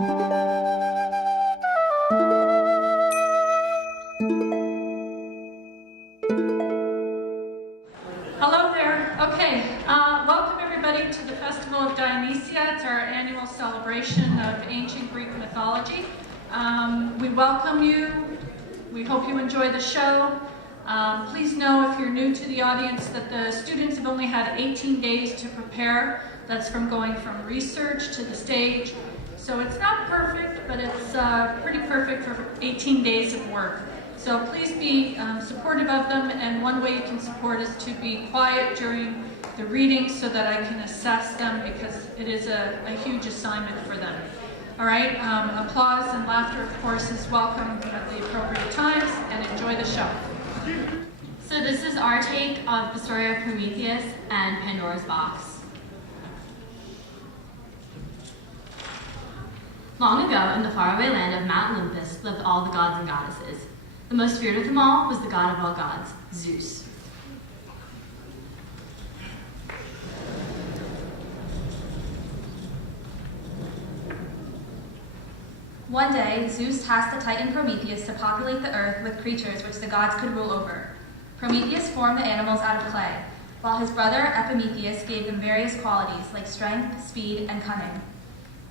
Hello there. Okay, welcome everybody to the Festival of Dionysia. It's our annual celebration of ancient Greek mythology. We welcome you. We hope you enjoy the show. Please know, if you're new to the audience, that the students have only had 18 days to prepare. That's from going from research to the stage. So it's not perfect, but it's pretty perfect for 18 days of work. So please be supportive of them, and one way you can support is to be quiet during the reading so that I can assess them, because it is a huge assignment for them. All right, applause and laughter, of course, is welcome at the appropriate times, and enjoy the show. So this is our take of the story of Prometheus and Pandora's box. Long ago, in the faraway land of Mount Olympus, lived all the gods and goddesses. The most feared of them all was the god of all gods, Zeus. One day, Zeus tasked the Titan Prometheus to populate the earth with creatures which the gods could rule over. Prometheus formed the animals out of clay, while his brother Epimetheus gave them various qualities like strength, speed, and cunning.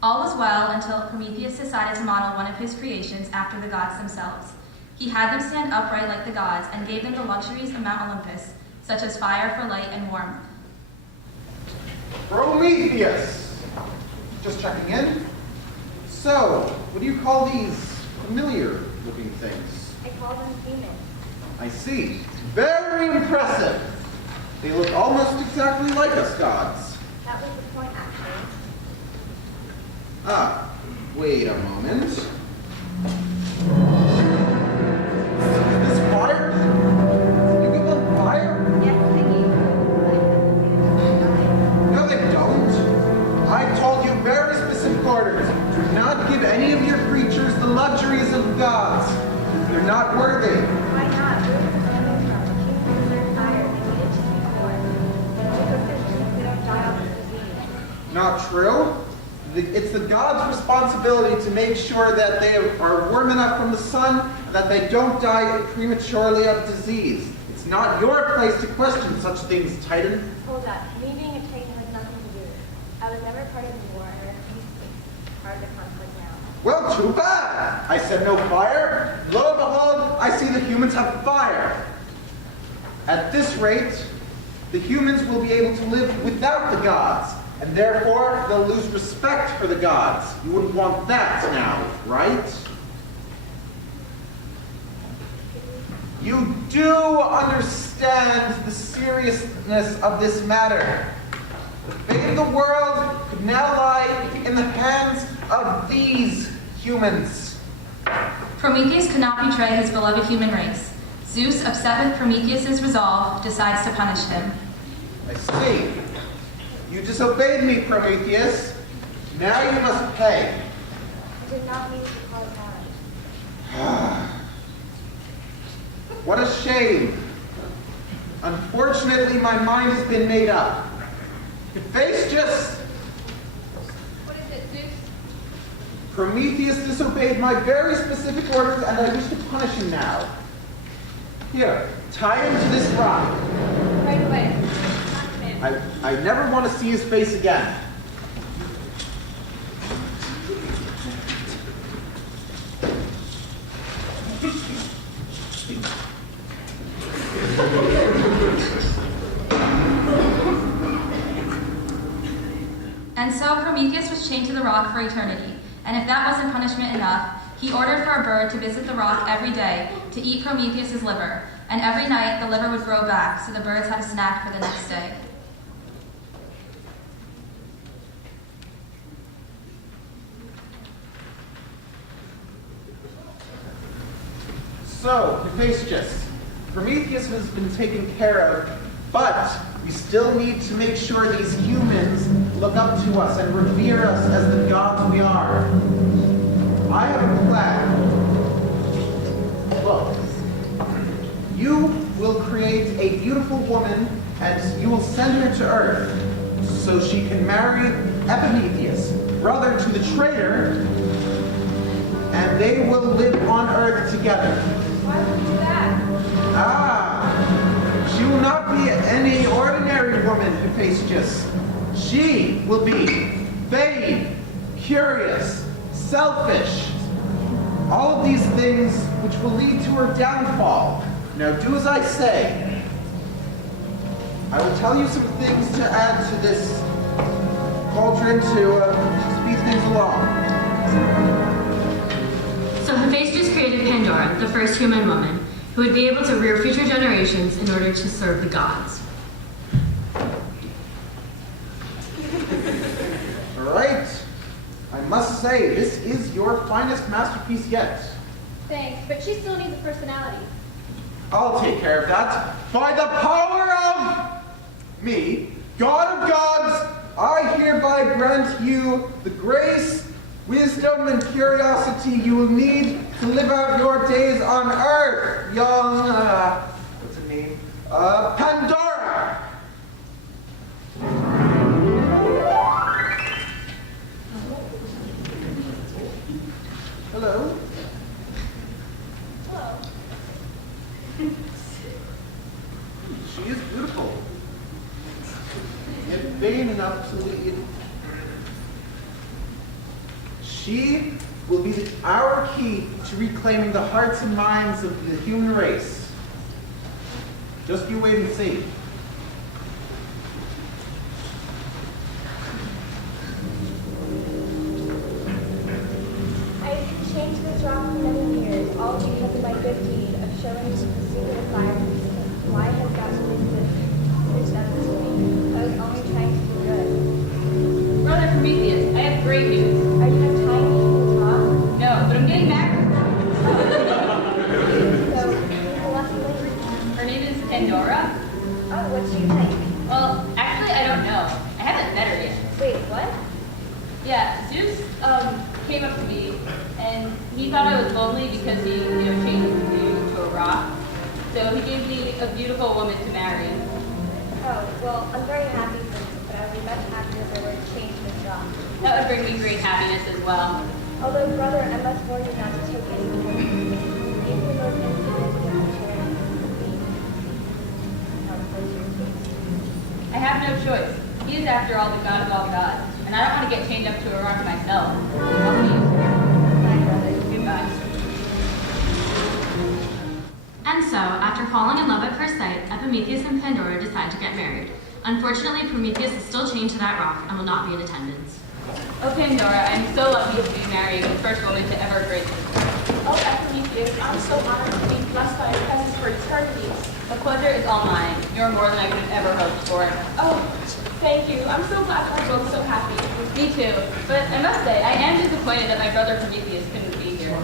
All was well until Prometheus decided to model one of his creations after the gods themselves. He had them stand upright like the gods and gave them the luxuries of Mount Olympus, such as fire for light and warmth. Prometheus! Just checking in. So, what do you call these familiar-looking things? I call them humans. I see. Very impressive. They look almost exactly like us gods. That was the point, actually. Ah, wait a moment. Is this fire? You give them fire? Yes, I gave them. No, they don't. I told you very specific orders. Do not give any of your creatures the luxuries of gods. They're not worthy. Why not? Where did the family from? Humans deserve fire. They needed to be born. They could they don't die off of disease. Not true. It's the gods' responsibility to make sure that they are warm enough from the sun and that they don't die prematurely of disease. It's not your place to question such things, Titan. Hold up. Me being a Titan has nothing to do with it. I was never part of the war and refused to be part of the conflict now. Well, too bad. I said no fire. Lo and behold, I see the humans have fire. At this rate, the humans will be able to live without the gods, and therefore they'll lose respect for the gods. You wouldn't want that now, right? You do understand the seriousness of this matter. The fate of the world could now lie in the hands of these humans. Prometheus could not betray his beloved human race. Zeus, upset with Prometheus's resolve, decides to punish him. I see. You disobeyed me, Prometheus. Now you must pay. I did not mean to cause harm. What a shame. Unfortunately, my mind has been made up. Hephaestus! What is it, Zeus? Prometheus disobeyed my very specific orders, and I wish to punish him now. Here, tie him to this rock. Right away. I never want to see his face again. And so Prometheus was chained to the rock for eternity. And if that wasn't punishment enough, he ordered for a bird to visit the rock every day to eat Prometheus's liver. And every night, the liver would grow back, so the birds had a snack for the next day. So, Hephaestus, Prometheus has been taken care of, but we still need to make sure these humans look up to us and revere us as the gods we are. I have a plan. Look, you will create a beautiful woman and you will send her to Earth so she can marry Epimetheus, brother to the traitor and they will live on earth together. Why would you do that? She will not be any ordinary woman, Hephaestus. She will be vain, curious, selfish. All of these things which will lead to her downfall. Now do as I say. I will tell you some things to add to this cauldron to speed things along. So Hephaestus created Pandora, the first human woman, who would be able to rear future generations in order to serve the gods. All right. I must say, this is your finest masterpiece yet. Thanks, but she still needs a personality. I'll take care of that. By the power of me, God of gods, I hereby grant you the grace, wisdom, and curiosity you will need to live out your days on earth, young, what's her name? Pandora! Hello? Hello. She is beautiful. Yet vain enough to lead. She will be our key to reclaiming the hearts and minds of the human race. Just you wait and see. I've been chained to this rock for many years, all because of my good deed of showing the secret of fire and wisdom. Why has God reached done this to me? I was only trying to do good. Brother Prometheus, I have great news. Are you not tying me to this rock? No, but I'm getting married. So, who's the lucky lady? Her name is Pandora. Oh, what's your type? Well, actually, I don't know. I haven't met her yet. Wait, what? Yeah, Zeus came up to me, and he thought I was lonely because he, chained me to a rock. So he gave me a beautiful woman to marry. Oh, well, I'm very happy for you, but I would be much happier if I were chained to this rock. That would bring me great happiness as well. Although, brother, I must warn you not to take anything. Even the most insignificant material can be I have no choice. He is, after all, the god of all gods, and I don't want to get chained up to a rock myself. I'll see you. Bye, brother. Goodbye. And so, after falling in love at first sight, Epimetheus and Pandora decide to get married. Unfortunately, Prometheus is still chained to that rock and will not be in attendance. Oh, Pandora, I'm so lucky to be married, the first woman to ever grace this earth. Oh, Epimetheus, I'm so honored to be blessed by your presence for eternity. The pleasure is all mine. You're more than I could have ever hoped for. Oh, thank you. I'm so glad we're both so happy. Me too. But I must say, I am disappointed that my brother Prometheus couldn't be here. I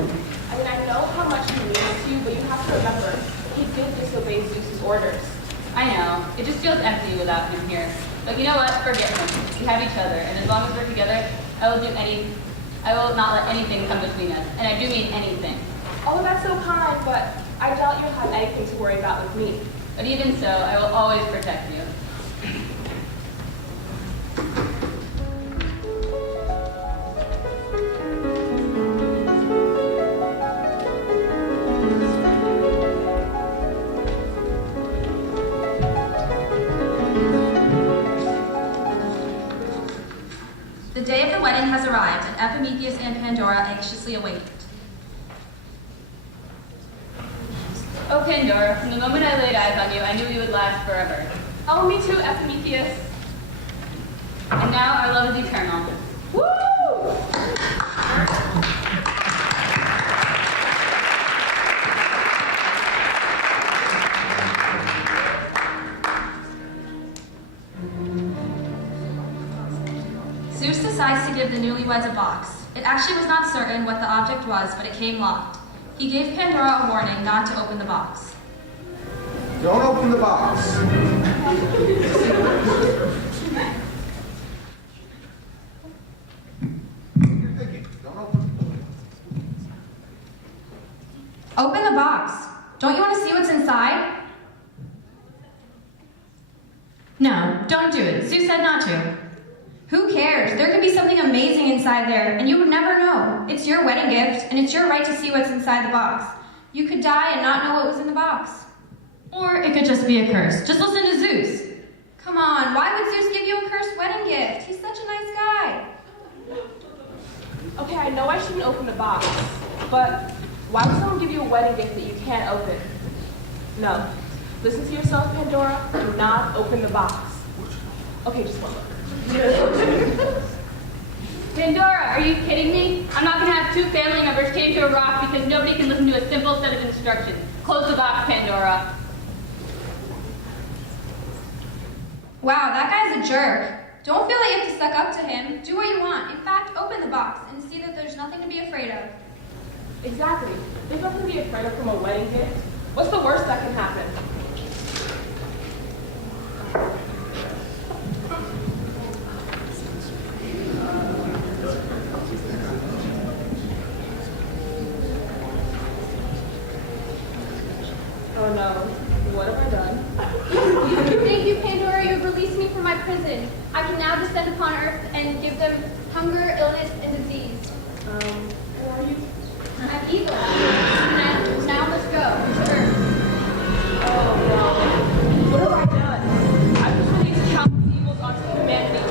mean, I know how much he means to you, but you have to remember, he did disobey Zeus's orders. I know. It just feels empty without him here. But you know what? Forget him. We have each other, and as long as we're together, I will not let anything come between us. And I do mean anything. Oh, that's so kind, but I doubt you'll have anything to worry about with me. But even so, I will always protect you. The day of the wedding has arrived, and Epimetheus and Pandora anxiously await it. Oh, Pandora, from the moment I laid eyes on you, I knew we would last forever. Oh, me too, Epimetheus. And now our love is eternal. Woo! Zeus decides to give the newlyweds a box. It actually was not certain what the object was, but it came locked. He gave Pandora a warning not to open the box. Don't open the box. You're thinking. Don't open. Open the box. Don't you want to see what's inside? No, don't do it. Zeus said not to. Who cares? There could be something amazing inside there, and you would never know. It's your wedding gift, and it's your right to see what's inside the box. You could die and not know what was in the box. Or it could just be a curse. Just listen to Zeus. Come on, why would Zeus give you a cursed wedding gift? He's such a nice guy. Okay, I know I shouldn't open the box, but why would someone give you a wedding gift that you can't open? No. Listen to yourself, Pandora. Do not open the box. Okay, just one look. Pandora, are you kidding me? I'm not going to have two family members chained to a rock because nobody can listen to a simple set of instructions. Close the box, Pandora. Wow, that guy's a jerk. Don't feel like you have to suck up to him. Do what you want. In fact, open the box and see that there's nothing to be afraid of. Exactly. There's nothing to be afraid of from a wedding gift. What's the worst that can happen? Oh no. What have I done? Thank you, Pandora. You have released me from my prison. I can now descend upon earth and give them hunger, illness, and disease. Who are you? I'm evil. Now let's go to earth. Oh no. What have I done? I've just released countless evils onto humanity.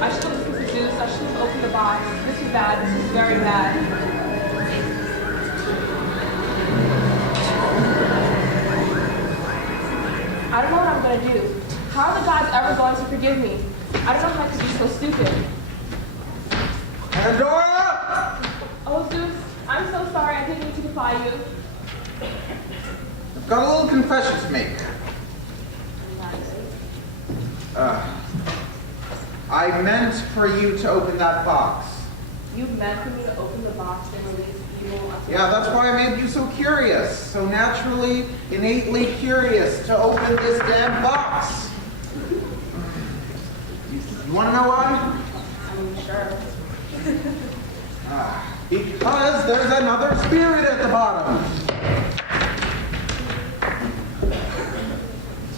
I should have listened to Zeus. I should have opened the box. This is bad. This is very bad. I don't know what I'm going to do. How are the gods ever going to forgive me? I don't know how I could be so stupid. Pandora! Oh, Zeus, I'm so sorry. I didn't mean to defy you. I've got a little confession to make. I meant for you to open that box. You meant for me to open the box and release evil onto Yeah, that's why I made you so curious, so naturally, innately curious to open this damn box. You want to know why? I mean, sure. Because there's another spirit at the bottom.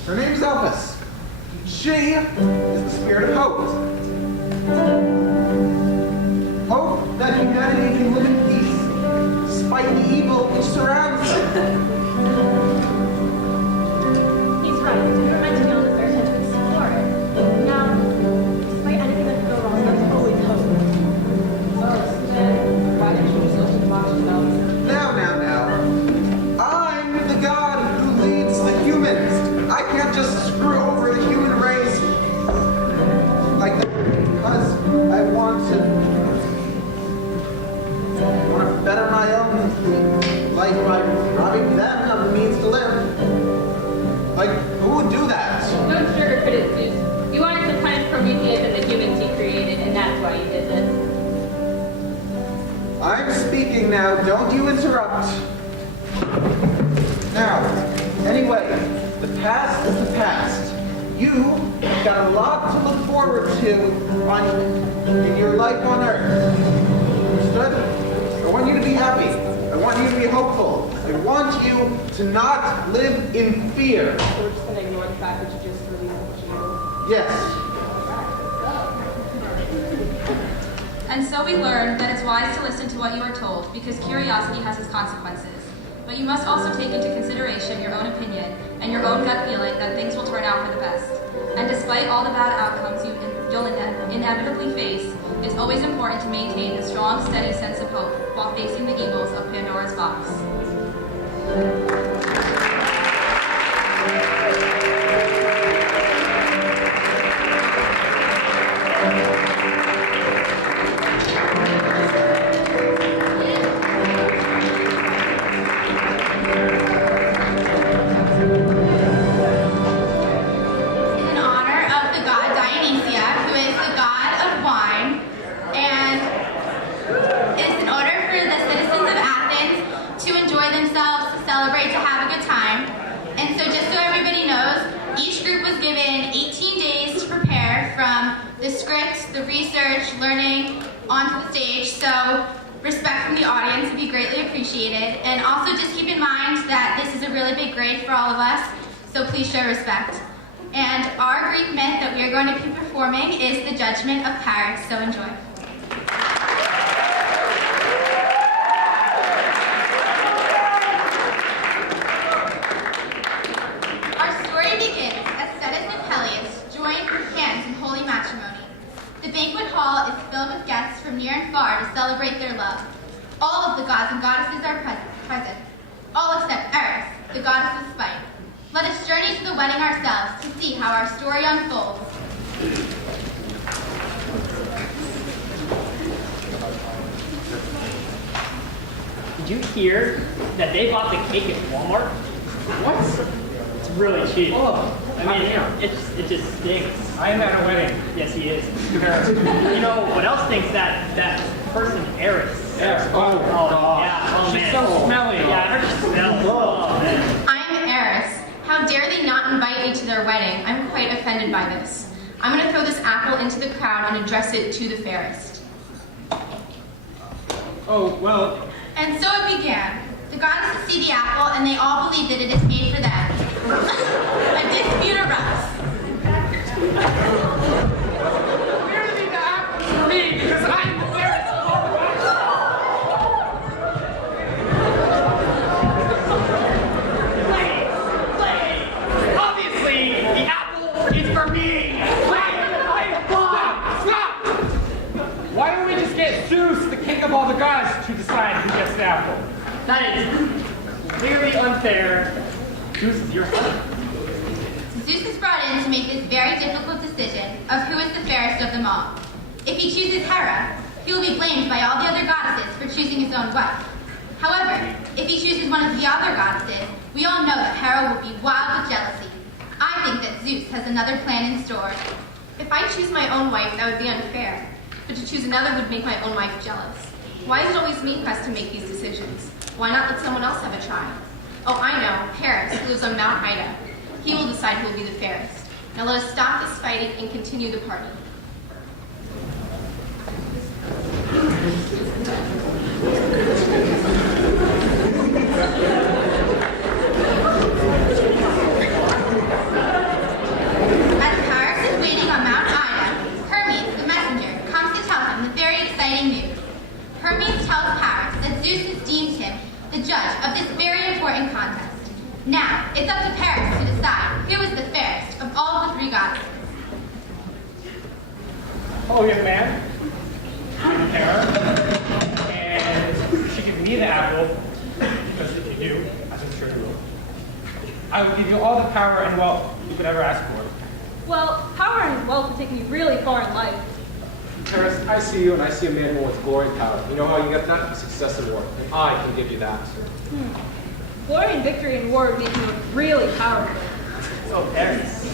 Her name's Elvis. She is the spirit of hope. Hope that humanity can live in peace, despite the evil which surrounds it. He's right. We were meant to be on this earth and to explore it. Now, despite anything that could go wrong, there's always hope. Oh, then why didn't you just open the box yourself? Now. I'm the god who leads the humans. I can't just screw over the human race like that because I want to better my own life by robbing them of the means to live. Like, who would do that? Don't sugarcoat it, Zeus. You wanted to punish Prometheus and the humans he created, and that's why you did this. I'm speaking now, don't you interrupt. Now, anyway, the past is the past. You've got a lot to look forward to in your life on Earth. Understood? I want you to be happy. I want you to be hopeful. I want you to not live in fear. So we're just going to ignore the fact that you just released a bunch of evil? Yes. And so we learn that it's wise to listen to what you are told, because curiosity has its consequences. But you must also take into consideration your own opinion and your own gut feeling that things will turn out for the best. And despite all the bad outcomes you'll inevitably face, it's always important to maintain a strong, steady sense of hope while facing the evils of Pandora's box. In honor of the god Dionysia, who is the god of wine, and it's in order for the citizens of Athens to enjoy themselves, to celebrate, to have a good time. And so just so everybody knows, each group was given 18 days to prepare from the script, the research, learning, onto the stage. So respect from the audience would be greatly appreciated. And also just keep in mind that this is a really big grade for all of us, so please show respect. And our Greek myth that we are going to be performing performing is The Judgment of Paris, so enjoy. Our story begins as Thetis and Peleus join hands in holy matrimony. The banquet hall is filled with guests from near and far to celebrate their love. All of the gods and goddesses are present, all except Eris, the goddess of spite. Let us journey to the wedding ourselves to see how our story unfolds. Did you hear that they bought the cake at Walmart? What? It's really cheap. Oh, I mean, it just stinks. I am at a wedding. Yes, he is. You know what else stinks? That person, Eris. Yes. Oh, God. Yeah. Oh, She's man. so smelly. Yeah, I heard she smells. Oh, man. I'm Eris. How dare they not invite me to their wedding? I'm quite offended by this. I'm going to throw this apple into the crowd and address it to the fairest. Oh, well. And so it began. The goddesses see the apple, and they all believe that it is made for them. A dispute erupts. Clearly the apple's for me, because I'm the fairest of all the gods. Wait! Obviously, the apple is for me! Wait! Stop! Why don't we just get Zeus, the king of all the gods, to decide who gets the apple? That is clearly unfair. Zeus is your husband. Zeus is brought in to make this very difficult decision of who is the fairest of them all. If he chooses Hera, he will be blamed by all the other goddesses for choosing his own wife. However, if he chooses one of the other goddesses, we all know that Hera will be wild with jealousy. I think that Zeus has another plan in store. If I choose my own wife, that would be unfair. But to choose another would make my own wife jealous. Why is it always me who has to make these decisions? Why not let someone else have a try? Oh, I know, Paris, who lives on Mount Ida. He will decide who will be the fairest. Now let us stop this fighting and continue the party. As Paris is waiting on Mount Ida, Hermes, the messenger, comes to tell him the very exciting news. Hermes tells Paris that Zeus has deemed him the judge of this very important contest. Now, it's up to Paris to decide who is the fairest of all the three goddesses. Oh, young man. I'm Hera. And you should give me the apple, because if you do, as I'm sure you will, I will give you all the power and wealth you could ever ask for. Well, power and wealth will take me really far in life. Paris, I see you and I see a man with glory and power. You know how you get that? Success in war. And I can give you that. Glory and victory in war would make me look really powerful. So, Paris.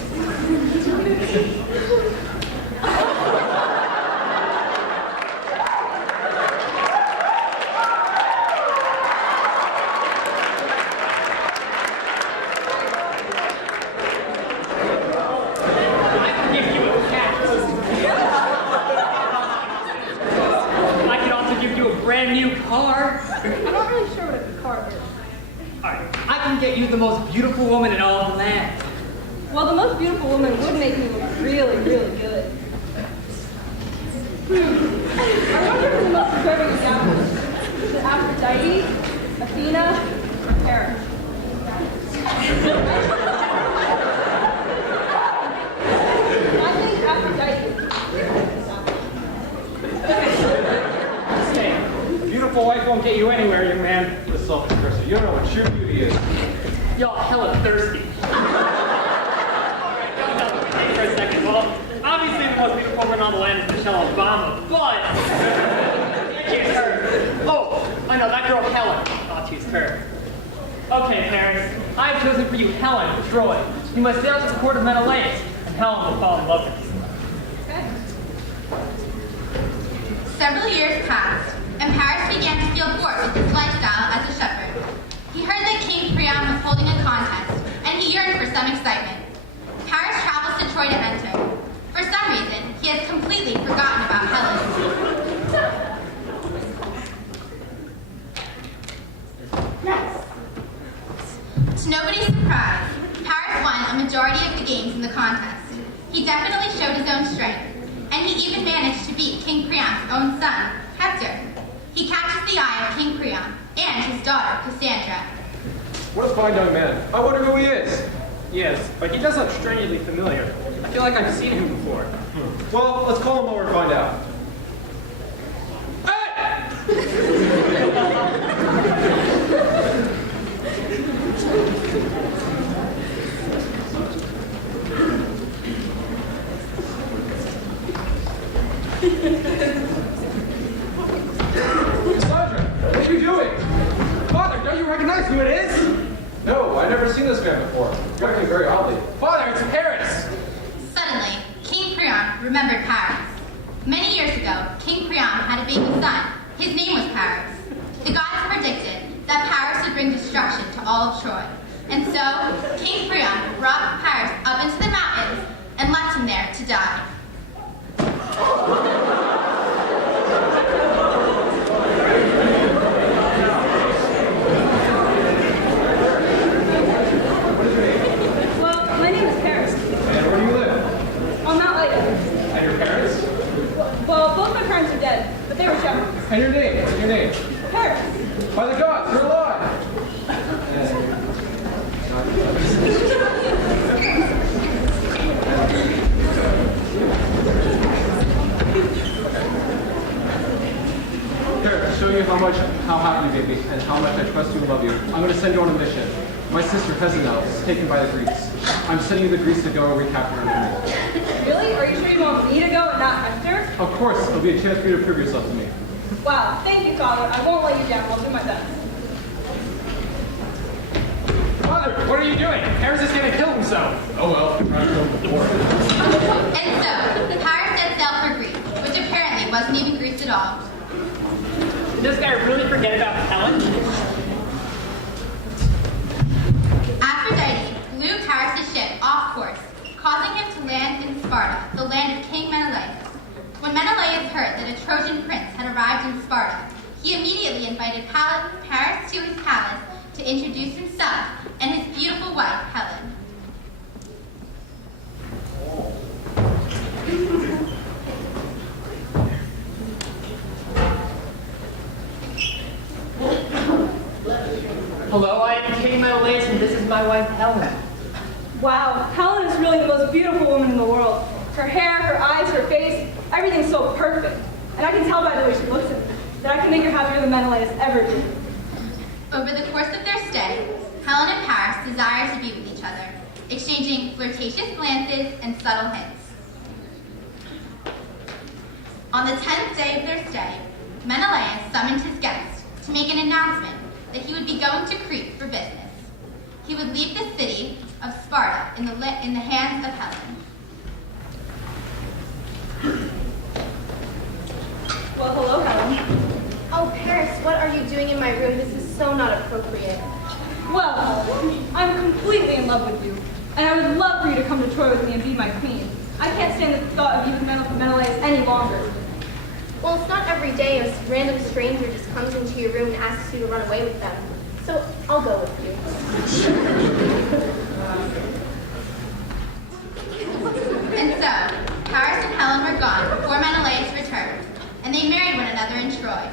Brand new car. I'm not really sure what a car is. Alright, I can get you the most beautiful woman in all the land. Well, the most beautiful woman would make me look really, really good. I wonder who the most deserving is out. Is it Aphrodite, Athena, or Hera? I think Aphrodite. Beautiful wife won't get you anywhere, young man. You selfish person. You don't know what true beauty is. Y'all hella thirsty. Alright, let me think for a second. Well, obviously the most beautiful woman on the land is Michelle Obama, but she's her. Oh, I know, that girl Helen. Oh, she's her. Okay, Paris, I have chosen for you Helen of Troy. You must sail to the court of Menelaus, and Helen will fall in love with you. Okay. Several years passed, and Paris began to feel bored with his lifestyle as a shepherd. He heard that King Priam was holding a contest, and he yearned for some excitement. Paris travels to Troy to enter. For some reason, he has completely forgotten about Helen. To nobody's surprise, Paris won a majority of the games in the contest. He definitely showed his own strength, and he even managed to beat King Priam's own son, Hector. He catches the eye of King Priam and his daughter, Cassandra. What a fine young man. I wonder who he is. Yes, but he does look strangely familiar. I feel like I've seen him before. Well, let's call him over and find out. Cassandra, what are you doing? Father, don't you recognize who it is? No, I've never seen this man before. You're acting very oddly. Father, it's Paris! Suddenly, King Priam remembered Paris. Many years ago, King Priam had a baby son. His name was Paris. The gods predicted that Paris would bring destruction to all of Troy. And so, King Priam brought Paris up into the mountains and left him there to die. Well, my name is Paris. And where do you live? I'm not like And your parents? Well, both my parents are dead, but they were shepherds. And your name? What's your name? Paris. By the gods, you're alive! Here, to show you how happy you made me, and how much I trust you and love you, I'm going to send you on a mission. My sister Hesina was taken by the Greeks. I'm sending you the Greeks to go and recapture her. Really? Are you sure you want me to go and not Hector? Of course, it'll be a chance for you to prove yourself to me. Wow, thank you, Father. I won't let you down. I'll do my best. Father, what are you doing? Paris is going to kill himself. Oh well, I'm trying to kill him before. And so, Paris set sail for Greece, which apparently wasn't even Greece at all. Did this guy really forget about Helen? Aphrodite blew Paris' ship off course, causing him to land in Sparta, the land of King Menelaus. When Menelaus heard that a Trojan prince had arrived in Sparta, he immediately invited Paris to his palace to introduce himself and his beautiful wife, Helen. Hello, I am King Menelaus, and this is my wife, Helen. Wow, Helen is really the most beautiful woman in the world. Her hair, her eyes, her face, everything's so perfect. And I can tell by the way she looks at me that I can make her happier than Menelaus ever did. Over the course of their stay, Helen and Paris desired to be with each other, exchanging flirtatious glances and subtle hints. On the 10th day of their stay, Menelaus summoned his guest to make an announcement that he would be going to Crete for business. He would leave the city of Sparta in the hands of Helen. Well, hello, Helen. Oh, Paris, what are you doing in my room? This is so not appropriate. Well, Helen, I'm completely in love with you, and I would love for you to come to Troy with me and be my queen. I can't stand the thought of you with Menelaus any longer. Well, it's not every day a random stranger just comes into your room and asks you to run away with them. So I'll go with you. And so, Paris and Helen were gone before Menelaus returned, and they married one another in Troy.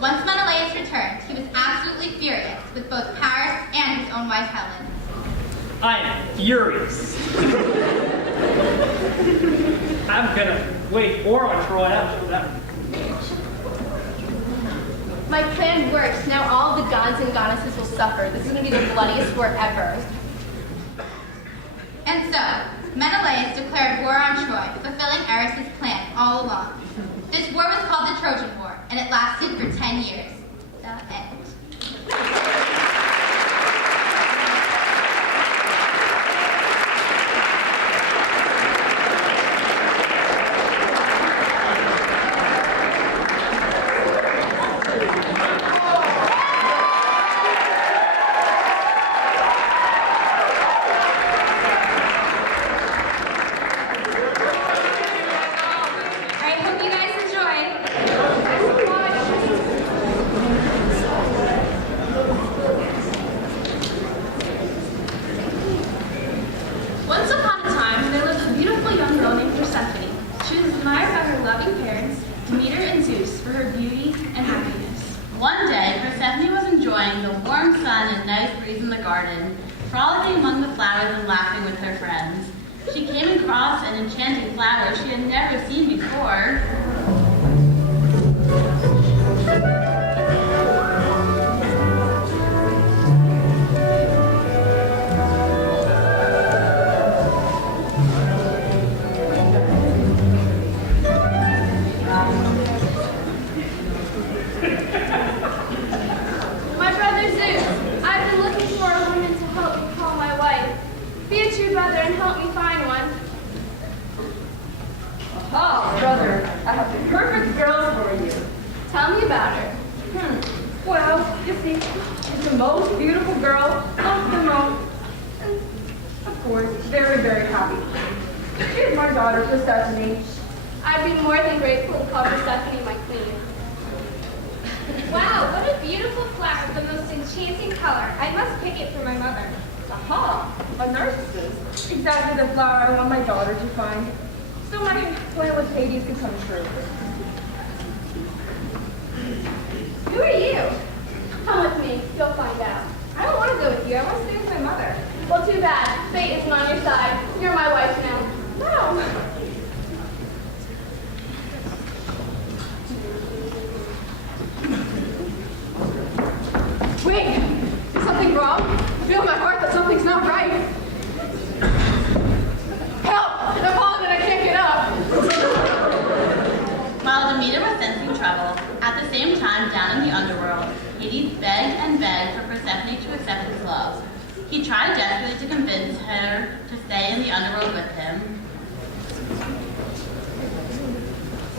Once Menelaus returned, he was absolutely furious with both Paris and his own wife Helen. I am furious. I'm gonna wage war on Troy after that. My plan works. Now all the gods and goddesses will suffer. This is going to be the bloodiest war ever. And so, Menelaus declared war on Troy, fulfilling Eris's plan all along. This war was called the Trojan War, and it lasted for 10 years. The end. enjoying the warm sun and nice breeze in the garden, frolicking among the flowers and laughing with her friends. She came across an enchanting flower she had never seen before. My brother Zeus, I've been looking for a woman to help me call my wife. Be a true brother and help me find one. Oh, brother, I have the perfect girl for you. Tell me about her. Well, you see, she's the most beautiful girl of them all. And, of course, very, very happy. She's my daughter, Persephone. I'd be more than grateful to call Persephone my queen. Wow, what a beautiful flower with the most enchanting color. I must pick it for my mother. Aha, a narcissus. Exactly the flower I want my daughter to find. So my plan with Hades can come true. Who are you? Come with me. You'll find out. I don't want to go with you. I want to stay with my mother. Well, too bad. Fate isn't on your side. You're my wife now. No. Wait, is something wrong? I feel in my heart that something's not right. Help! I'm falling and I can't get up. While Demeter was sensing trouble, at the same time down in the underworld, Hades begged and begged for Persephone to accept his love. He tried desperately to convince her to stay in the underworld with him.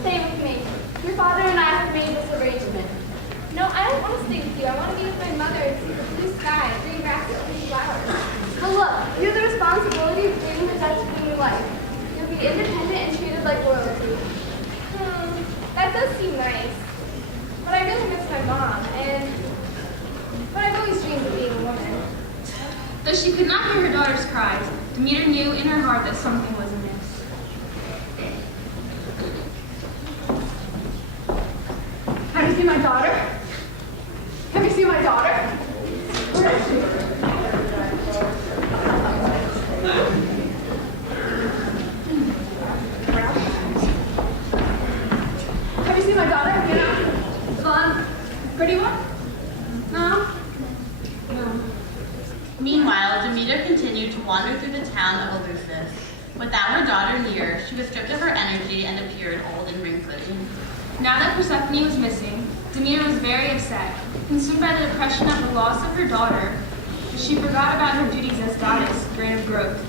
Stay with me. Your father and I have made this arrangement. No, I don't want to stay with you. I want to be with my mother and see the blue sky, green grasses, and flowers. But look, you have the responsibility of bringing the Dutch to your life. You'll be independent and treated like royalty. That does seem nice. But I really miss my mom, but I've always dreamed of being a woman. Though she could not hear her daughter's cries, Demeter knew in her heart that something was amiss. Have you seen my daughter? Have you seen my daughter? Where is she? Have you seen my daughter? You know, blonde, pretty one? No? No. Meanwhile, Demeter continued to wander through the town of Eleusis. Without her daughter near, she was stripped of her energy and appeared old and wrinkled. Now that Persephone was missing, Demeter was very upset, consumed by the depression of the loss of her daughter. She forgot about her duties as goddess, grain of growth.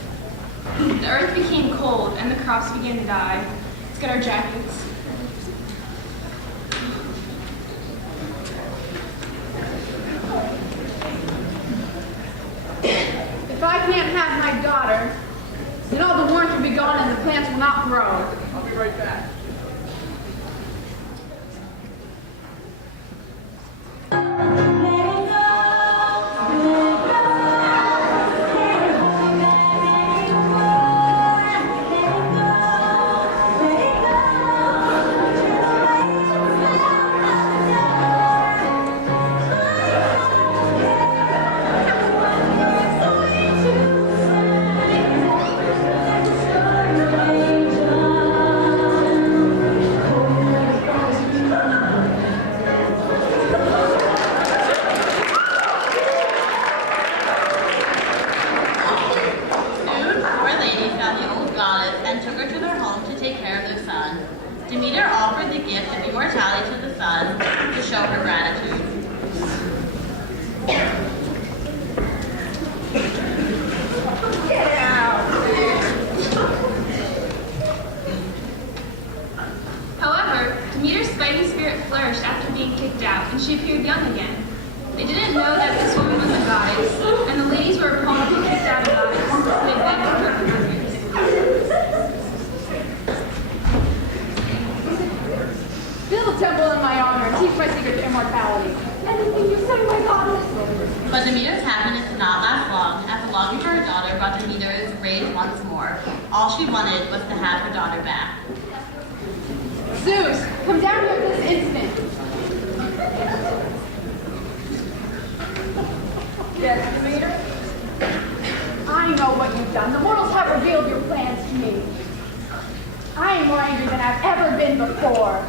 The earth became cold and the crops began to die. Let's get our jackets. If I can't have my daughter, then all the warmth will be gone and the plants will not grow. I'll be right back. Demeter offered the gift of immortality to the sun to show her gratitude. Get out! However, Demeter's fighting spirit flourished after being kicked out, and she appeared young again. They didn't know that this woman was a goddess, and the ladies were appalled to be kicked out of goddess. They begged for her forgiveness. Build a temple in my honor and teach my secret to immortality. Anything you say, my goddess. But Demeter's happiness did not last long, as the longing for her daughter brought Demeter's rage once more. All she wanted was to have her daughter back. Zeus, come down here this instant. Yes, Demeter? I know what you've done. The mortals have revealed your plans to me. I am more angry than I've ever been before.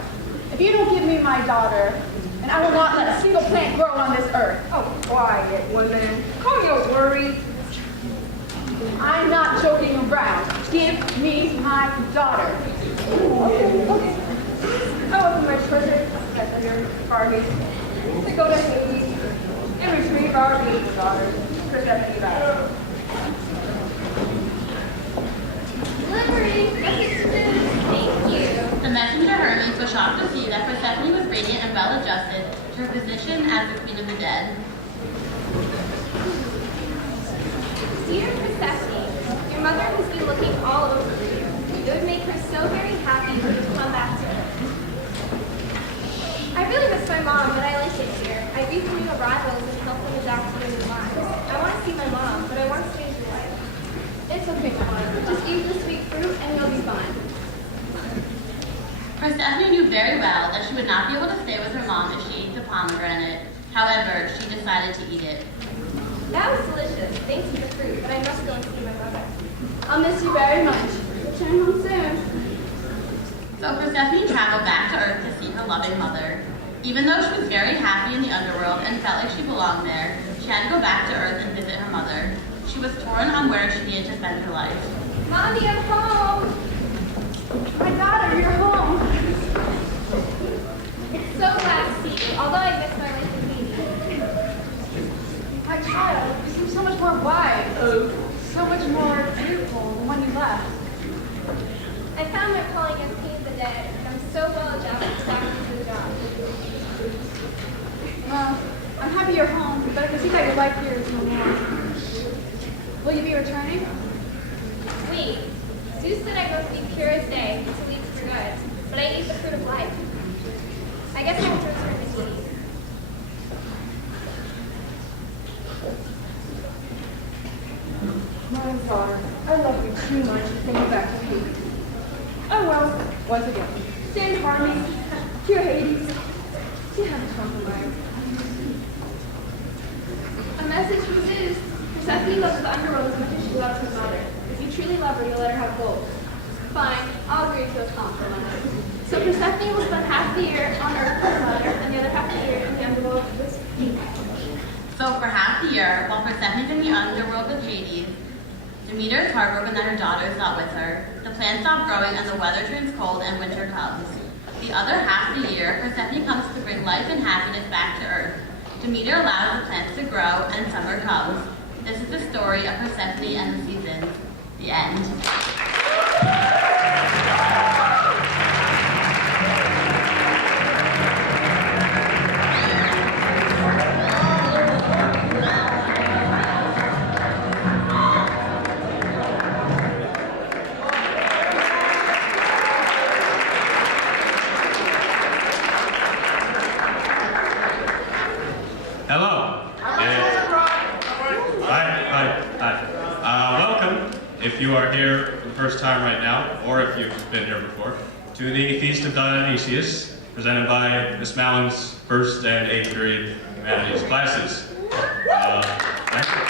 If you don't give me my daughter, and I will not let a single plant grow on this earth. Oh, quiet, woman. Calm your worries. I'm not joking around. Give me my daughter. Okay. I open my treasure chest under Barbie. To go to Hades and retrieve our beautiful daughter, Persephone back. Delivery! Message to Zeus. Thank you. The messenger Hermes was shocked to see that Persephone was radiant and well adjusted to her position as the queen of the dead. Dear Persephone, your mother has been looking all over for you. It would make her so very happy for you to come back to her. I really miss my mom, but I like it here. I greet the new arrivals and help them adapt to their new lives. I want to see my mom, but I want to stay in your life. It's okay, Mom. Just eat the sweet fruit and you'll be fine. Persephone knew very well that she would not be able to stay with her mom if she ate the pomegranate. However, she decided to eat it. That was delicious. Thanks for the fruit, but I must go and see my mother. I'll miss you very much. Return home soon. So Persephone traveled back to Earth to see her loving mother. Even though she was very happy in the underworld and felt like she belonged there, she had to go back to Earth and visit her mother. She was torn on where she needed to spend her life. Mommy, I'm home! My daughter, you're home. It's so glad to see you, although I miss my life in Hades. My child, you seem so much more wise. So much more beautiful than when you left. I found my calling as Queen of the Dead, and I'm so well adjusted back into the job. Well, I'm happy you're home, but I can see that your life here is no more. Will you be returning? Wait, Zeus said I go to be pure as day, to lead for good, but I ate the fruit of life. I guess I have to return to Hades. My daughter, I love you too much to send you back to Hades. Oh well, once again, stand harmony, pure Hades. See how the compromise. A message from Zeus. Persephone loves the underworld as much as she loves her mother. If you truly love her, you'll let her have both. Fine, I'll agree to a compromise. So Persephone will spend half the year on Earth with her mother, and the other half the year in the underworld with Hades. So for half the year, while Persephone's in the underworld with Hades, Demeter is heartbroken that her daughter is not with her. The plants stop growing and the weather turns cold and winter comes. The other half the year, Persephone comes to bring life and happiness back to Earth. Demeter allows the plants to grow and summer comes. This is the story of Persephone and the seasons. The end. Hello. Hi. Welcome, if you are here for the first time right now, or if you've been here before, to the Feast of Dionysius, presented by Miss Mallon's first and 8th period humanities classes. Thank you.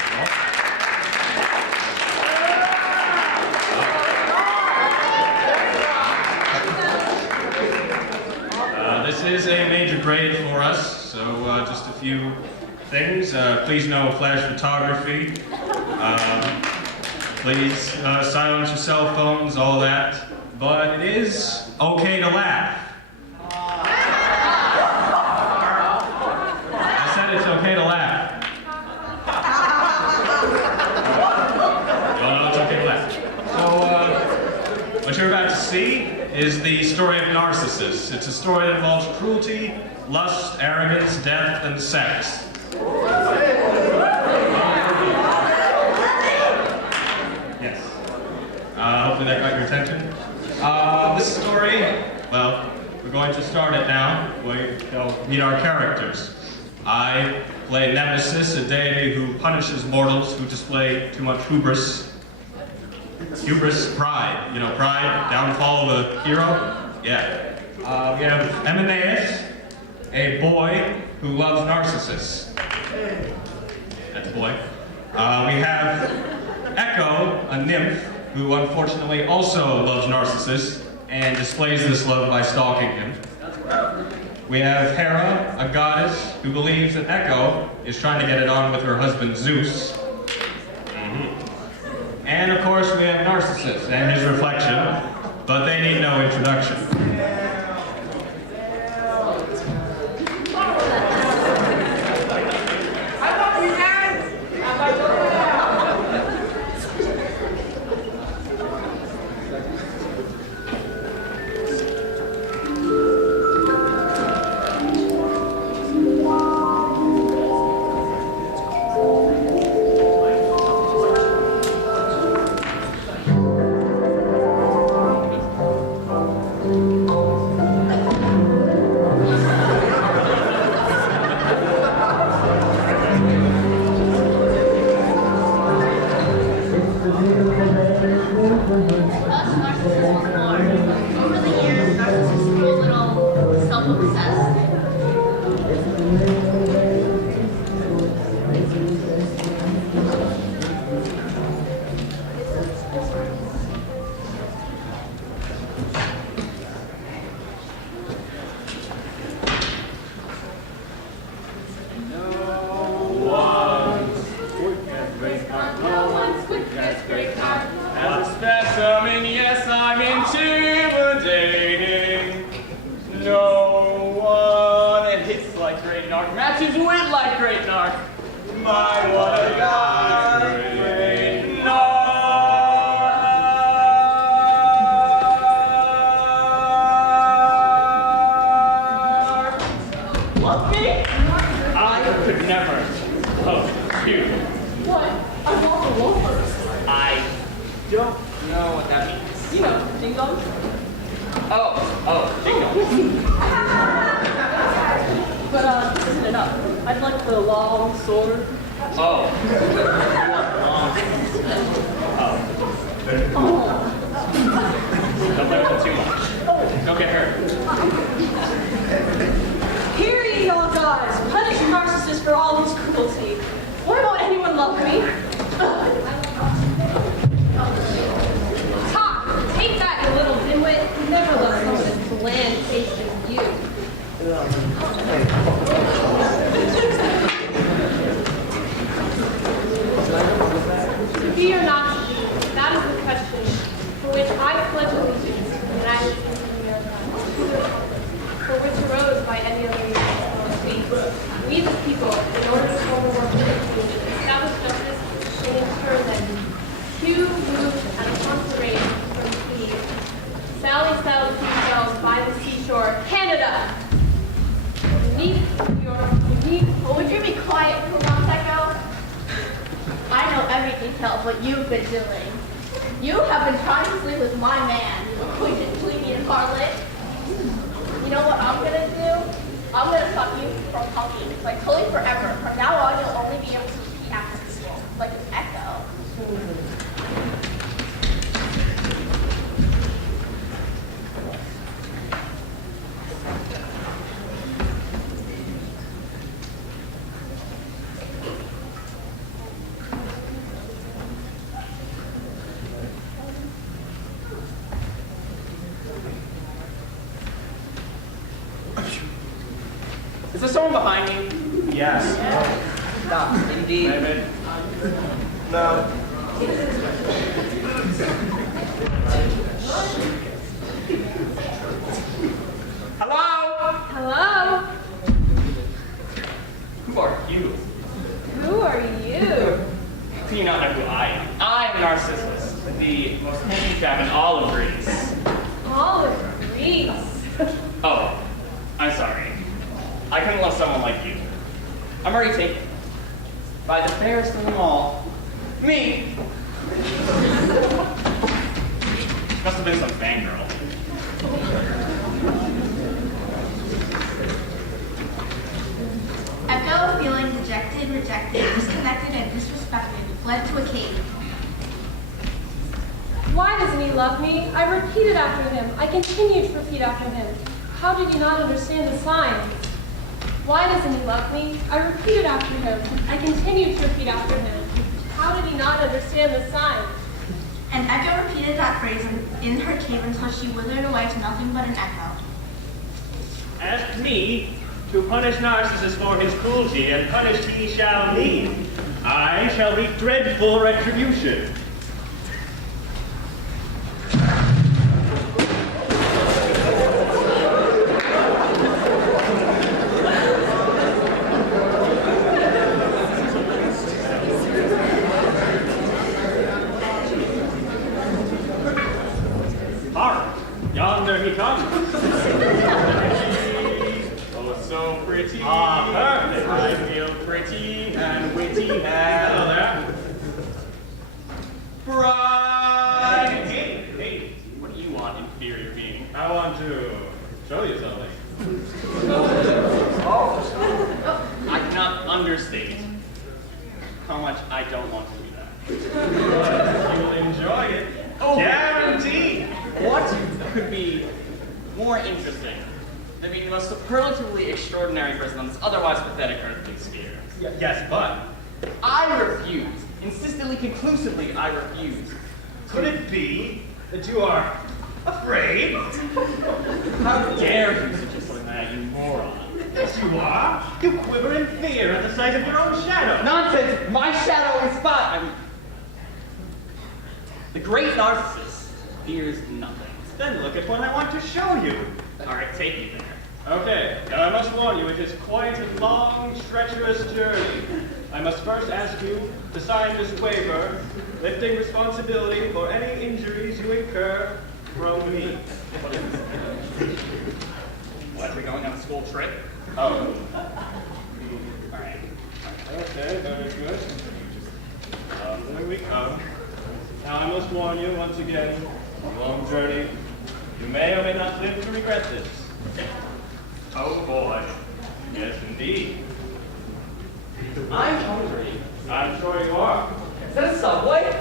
This is a major grade for us, so just a few things. Please no flash photography. Please silence your cell phones, all that. But it is okay to laugh. I said it's okay to laugh. You all know it's okay to laugh. So, what you're about to see is the story of Narcissus. It's a story that involves cruelty, lust, arrogance, death, and sex. Yes. Hopefully that got your attention. This story, well, we're going to start it now. We'll meet our characters. I play Nemesis, a deity who punishes mortals who display too much hubris. Hubris, pride. You know, pride, downfall of a hero? Yeah. We have Emeneus, a boy who loves Narcissus. That's a boy. We have Echo, a nymph, who unfortunately also loves Narcissus and displays this love by stalking him. We have Hera, a goddess, who believes that Echo is trying to get it on with her husband Zeus. And of course we have Narcissus and his reflection, but they need no introduction. Is there someone behind me? Yes. Stop. Indeed. David. No. Hello? Hello? Who are you? Who are you? Do you not know who I am? I am Narcissus, the most handsome chap in all of Greece. All of Greece. Oh, I'm sorry. I couldn't love someone like you. I'm already taken by the fairest of them all. Me! Must have been some fangirl. Echo, feeling dejected, rejected, disconnected, and disrespected, fled to a cave. Why doesn't he love me? I repeated after him. I continued to repeat after him. How did you not understand the signs? Why doesn't he love me? I repeated after him. I continued to repeat after him. How did he not understand the signs? And Echo repeated that phrase in her cave until she withered away to nothing but an echo. Ask me to punish Narcissus for his cruelty, and punished he shall be. I shall reap dreadful retribution. Hark! Yonder he comes. Oh, so pretty. Ah, perfect. I feel pretty and witty. Hello there. Bride! Hey, what do you want, inferior being? I want to show you something. I cannot understate how much I don't want to do that. You'll enjoy it. Oh, guaranteed! What could be more interesting than being the most superlatively extraordinary person on this otherwise pathetic earthly sphere? Yes, but I refuse. Insistently, conclusively, I refuse. could it be that you are afraid? How dare you suggest something like that, you moron? Yes, you are. You quiver in fear at the sight of your own shadow. Nonsense! My shadow is fine! The great Narcissus fears nothing. Then look at what I want to show you. Alright, take me there. Okay, now I must warn you, it is quite a long, treacherous journey. I must first ask you to sign this waiver, lifting responsibility for any injuries you incur from me. What, are we going on a school trip? Oh. Alright. Okay, very good. Here we come. Now I must warn you once again, a long journey. You may or may not live to regret this. Oh boy. Yes, indeed. I'm hungry. I'm sure you are. Is that a Subway?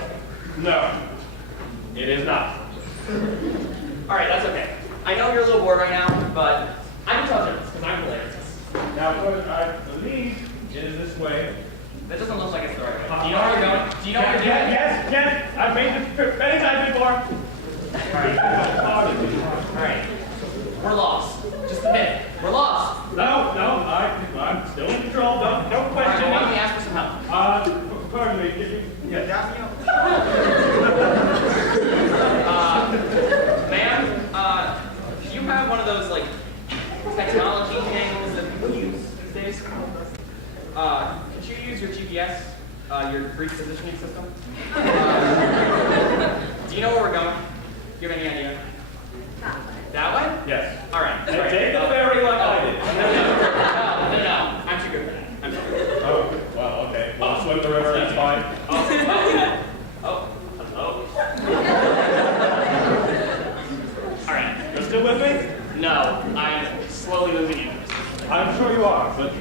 No, it is not. Alright, that's okay. I know you're a little bored right now, but I can tell jokes, because I'm hilarious. Now, of course, I believe it is this way. That doesn't look like it's the right way. Do you know where we're going? Do you know where we're going? Yes. I've made this trip many times before. Alright. We're lost. Just a minute. We're lost. No, I'm still in control. Don't question Why don't we me. ask for some help? Pardon me, can you get Daphne? Ma'am, do you have one of those, like, technology angles that people use these days? Could you use your GPS, your brief positioning system? Do you know where we're going? Do you have any idea? That way? Yes. All right. Take the ferry like I did. No. I'm too good for that. I'm sorry. Oh, well, okay. We'll swim the river, that's fine. Oh. All right. You're still with me? No, I'm slowly losing interest. I'm sure you are, but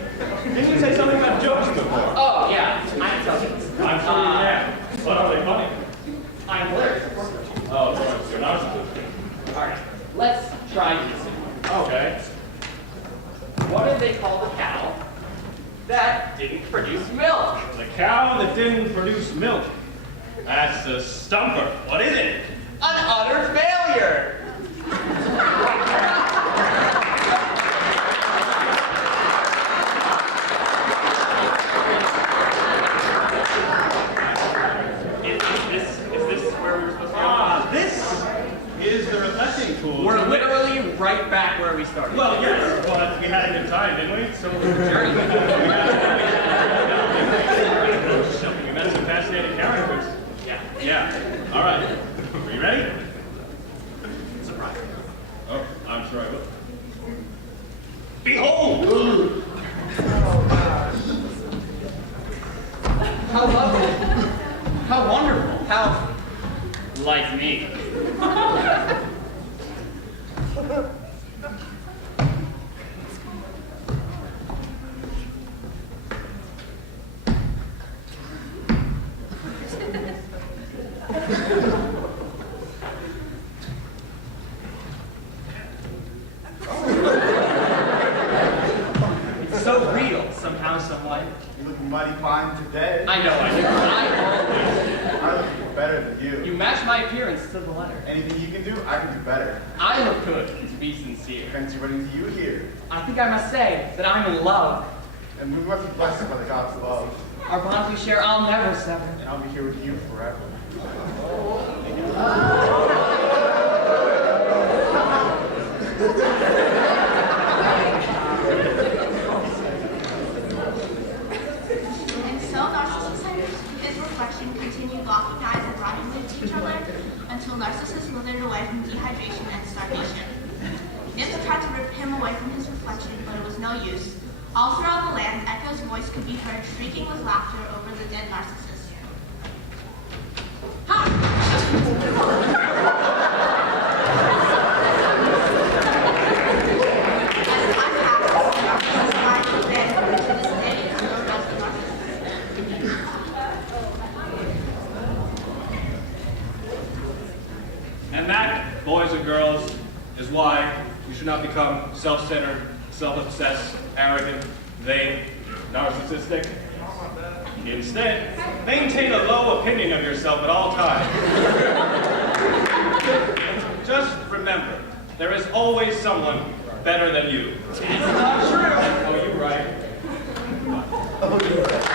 didn't you say something about jokes before? Oh, yeah. I can tell jokes. I'm sure you can. But are they funny? I'm hilarious, of course. Oh, sorry. You're not supposed to. All right. Let's try this. Okay. What do they call the cow that didn't produce milk? The cow that didn't produce milk. That's a stumper. What is it? An utter failure. Is this where we were supposed to go? This is the reflecting pool. We're literally right back where we started. Well, yes, but we had a good time, didn't we? So Journey. we met some fascinating characters. Yeah. All right. Are you ready? Surprise. Oh, I'm sure I will. Behold! How lovely. How wonderful. How like me. It's so tonight. You look mighty fine today. I know, I do. I look better than you. You match my appearance to the letter. Anything you can do, I can do better. I look good, to be sincere. Fancy running to you here. I think I must say that I'm in love. And we must be blessed by the God's love. Our bond we share, I'll never sever. And I'll be here with you forever. And so Narcissus and his reflection continued locking eyes and riding with each other until Narcissus withered away from dehydration and starvation. Nymphs tried to rip him away from his reflection, but it was no use. All throughout the land, Echo's voice could be heard shrieking with laughter over the dead Narcissus. And that, boys and girls, is why you should not become self-centered, self-obsessed, arrogant, vain, narcissistic. Instead, maintain a low opinion of yourself at all times. Just remember, there is always someone better than you. It's not true. Oh, you're right. Oh, you're right.